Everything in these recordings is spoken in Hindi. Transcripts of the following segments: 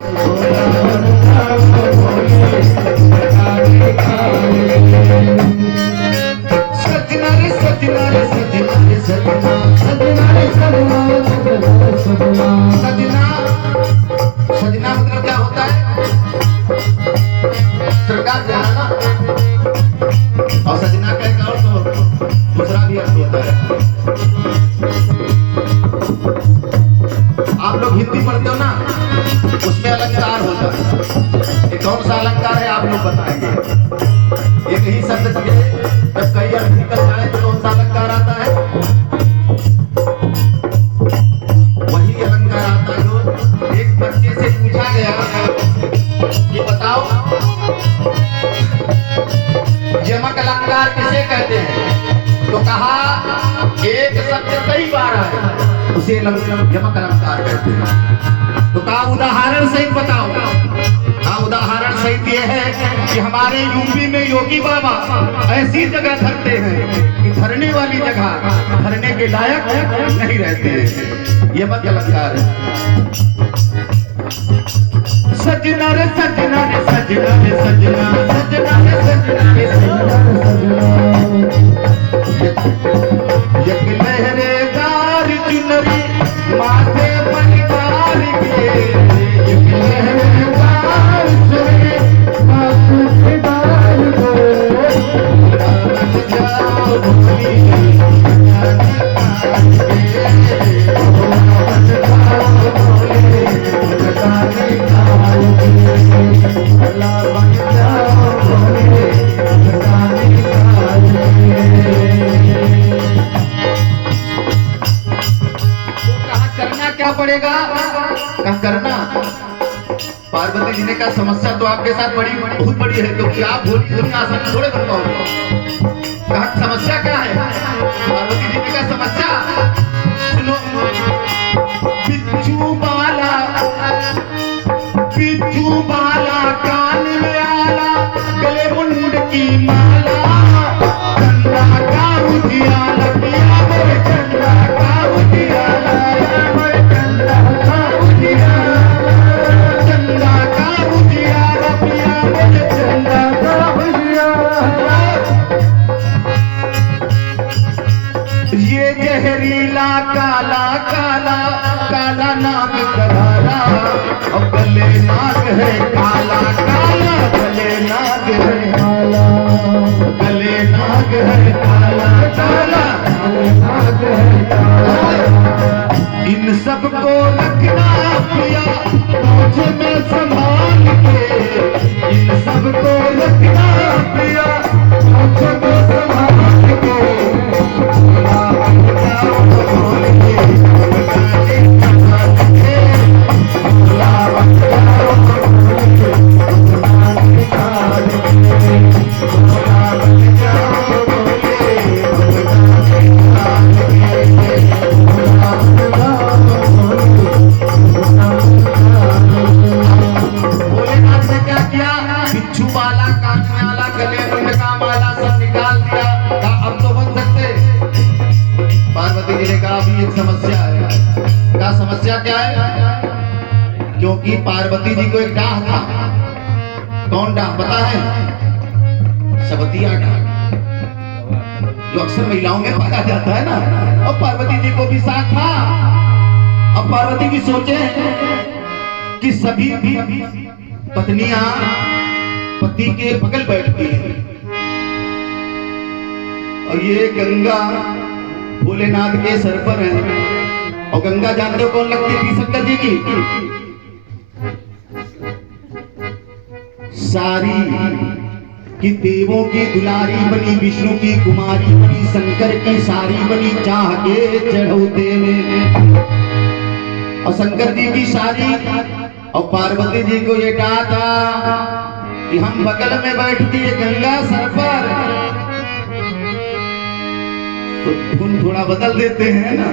सजना मतलब क्या होता है? सरकार जाना और सजना का एक और तो दूसरा भी अर्थ होता है। आप लोग हिंदी पढ़ते हो ना, उसमें अलंकार होता है। ये कौन सा अलंकार है आप लोग बताएंगे? एक ही शब्द से जब कई अर्थ निकल जाए तो कौन सा अलंकार आता है? वही अलंकार आता है जो एक बच्चे से पूछा गया कि बताओ यमक अलंकार किसे कहते हैं? तो कहा एक शब्द कई बार है उसे यमक अलंकार कहते हैं। तो कहा उदाहरण सहित बताओ। हाँ, उदाहरण सहित ये है कि हमारे यूपी में योगी बाबा ऐसी जगह धरते हैं कि धरने वाली जगह धरने के लायक नहीं रहते हैं। ये मत अलंकार है। सजना रे सजना रे सजना रे सजना सजना रे सजना रे एक लहरेदार चुनरी माथे परिवार के एक लहरेदार चुनरी माथे परिवार को पड़ेगा क्या करना? पार्वती जी ने कहा समस्या तो आपके साथ बहुत बड़ी है, क्योंकि आप भोली आसन थोड़े बन पाओगे। कहा समस्या क्या है? पार्वती जी ने कहा समस्या सुनो, बिच्छू बाला कान में आला, गले मुंड की माला, चंदा का उजियाला किया मेरे चंदा का उजियाला, ये जहरीला काला काला काला नाग करारा, और गले नाग है काला काला, गले नाग है काला, गले नाग है काला काला, गले नाग है काला। इन सबको रखना पिया मुझे में संभाल के, इन सबको रखना पिया मुझे में संभाल के। क्योंकि पार्वती जी को एक डाह था। कौन डाह पता है? सबतिया डाह, जो अक्सर महिलाओं में पाया जाता है ना। और पार्वती जी को भी साथ था। अब पार्वती जी सोचे कि सभी पत्नियां पति के बगल बैठती हैं, और ये गंगा भोलेनाथ के सर पर है। और गंगा जानते हो कौन लगती थी शंकर जी की? सारी कि देवों की दुलारी बनी, विष्णु की कुमारी बनी, शंकर की सारी बनी चाह के चढ़ौते में। और शंकर जी की सारी और पार्वती जी को ये कहा था कि हम बगल में बैठती है गंगा सर पर, तो धुन थोड़ा बदल देते हैं ना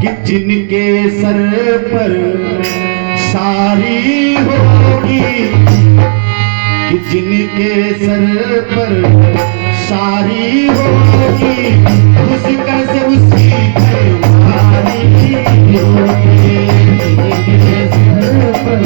कि जिनके सर पर सारी होगी, कि जिनके सर पर सारी होगी, उस कैसे उसकी घरवाली होगी। जिनके सर पर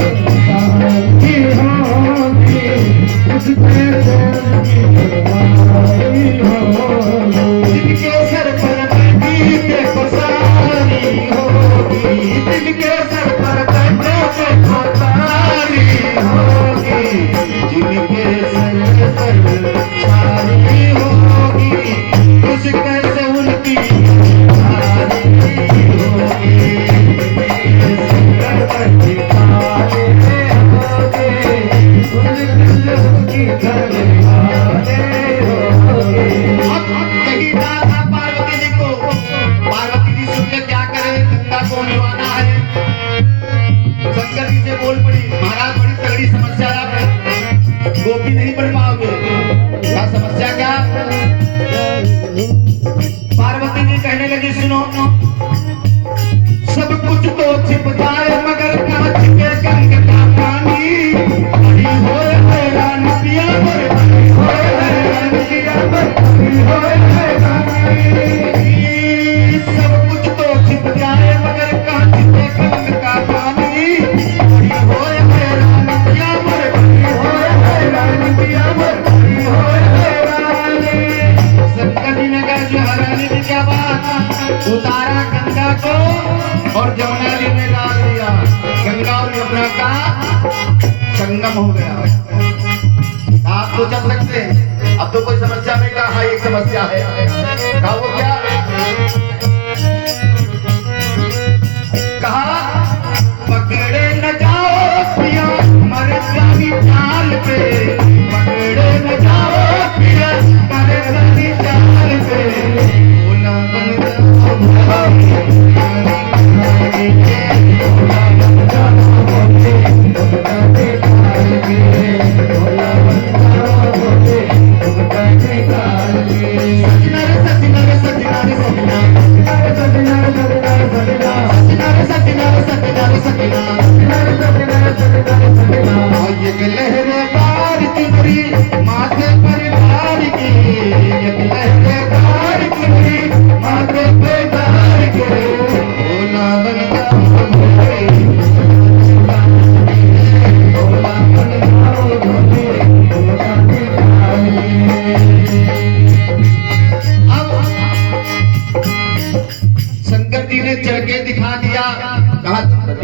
गोपी नहीं बन पाओगे। क्या समस्या क्या? पार्वती जी कहने लगी सुनो, सब कुछ तो छिप जाए मगर कांच के गंग का पानी बड़ी होए हैरान पिया मोरे, बड़ी होए हैरान पिया मोरे, बड़ी होए हैरान। सब कुछ तो छिप जाए मगर कांच के गंग का पानी बड़ी होए हैरान पिया मोरे, बड़ी होए हैरान पिया मोरे, बड़ी होए हैरान। शंकर जी ने कहा जो हराने की क्या बात, उतारा गंगा को और जमुना जी में डाल दिया, गंगा और यमुना का संगम हो गया। आप तो चल सकते हैं, अब तो कोई समस्या नहीं। कहा हाँ एक समस्या है। कहा वो क्या? कहा पकड़े न जाओ पिया मर जानी चाल पे, पकड़े न जाओ पिया मर जानी चाल पे, बोला बन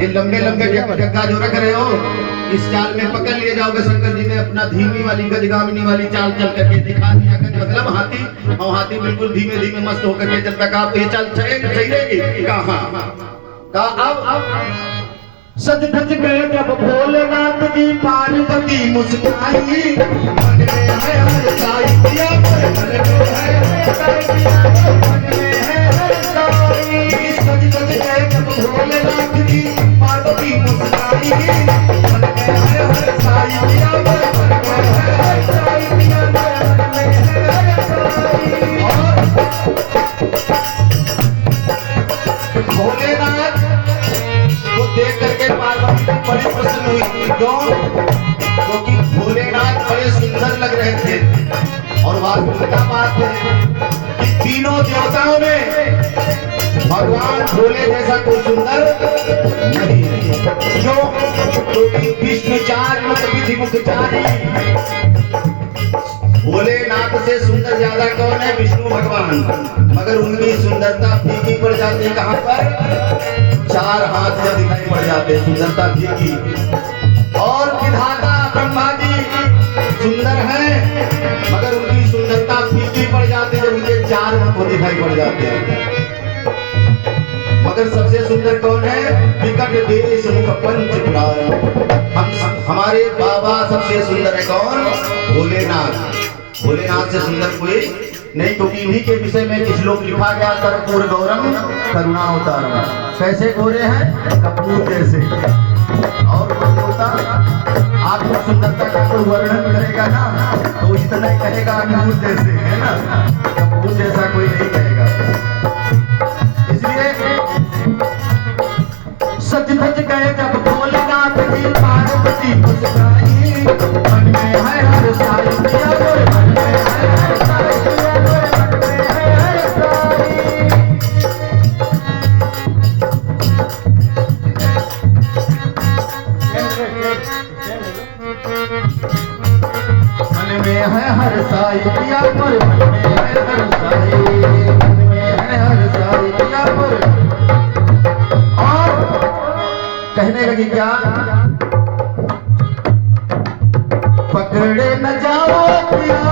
लंबे लंबे जग्गा जो रख रहे हो इस चाल में पकड़ लिए जाओगे। शंकर जी ने अपना धीमी वाली गजगामिनी वाली चाल चल करके दिखा दिया। गज मतलब हाथी, और हाथी बिल्कुल धीमे धीमे मस्त होकर के चलता। कहा तो ये चाल सही रहेगी? कहा अब सज धज गए जब भोलेनाथ जी पार्वती मुस्काई, मन में है हरसाई पिया मोरे, मन में है हरसाई पिया मोरे, मन में है हरसाई। सज धज गए जब भोलेनाथ जी पार्वती मुस्काई, मन में है हरसाई पिया मोरे, मन में है हरसाई पिया मोरे, मन में है हरसाई। और भोलेनाथ को देख करके पार्वती बड़ी प्रसन्न हुई। क्यों? क्योंकि भोलेनाथ बड़े सुंदर लग रहे थे। और वास्तविकता बात है कि तीनों देवताओं में भगवान भोले जैसा कोई सुंदर नहीं है। क्यों? क्योंकि विष्णुचार्य विधि मुखचारी, भोलेनाथ से सुंदर ज्यादा कौन है? विष्णु भगवान। मगर उनकी सुंदरता फीकी पड़ जाती है। कहां पर? चार हाथ जब दिखाई पड़ जाते, सुंदरता फीकी। और विधाता ब्रह्मा जी सुंदर हैं, मगर उनकी सुंदरता फीकी पड़ जाती जब उनके चार मुख दिखाई पड़ जाते हैं। मगर सबसे सुंदर कौन है? विकट देश मुख पंच प्राण। हमारे बाबा सबसे सुंदर है कौन? भोलेनाथ। भोलेनाथ से सुंदर कोई नहीं, क्योंकि इन्हीं के विषय में कुछ लोग लिखा गया कर्पूर गौरम करुणावतारम। कैसे गोरे हैं? कपूर जैसे। और कोई होता आपको सुंदरता का कोई वर्णन करेगा ना तो इतना ही कहेगा कपूर जैसे, है ना? कपूर जैसा कोई नहीं कहेगा। इसलिए सज धज गए जब भोलेनाथ जी पार्वती मुस्काई, मन में है हरसाई पिया मोरे, मन में है हरसाई पिया मोरे, मन में है हरसाई। मन में है हरसाई पिया मोरे, मन में है हरसाई, मन में है हरसाई पिया मोरे। और कहने लगी क्या? पकड़े न जाओ पिया